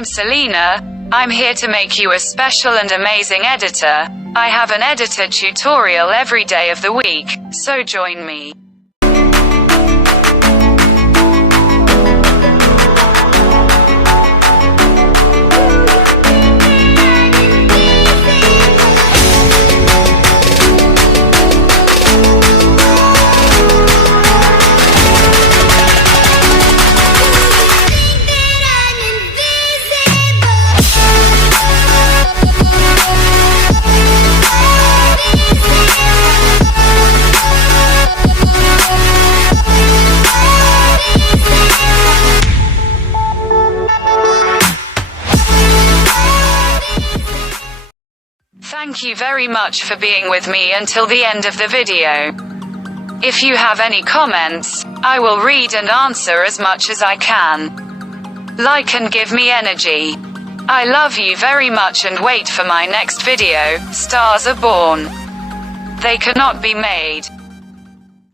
I'm Selena. I'm here to make you a special and amazing editor. I have an editor tutorial every day of the week, so join me. Thank you very much for being with me until the end of the video. If you have any comments, I will read and answer as much as I can. Like and give me energy. I love you very much and wait for my next video. Stars are born. They cannot be made.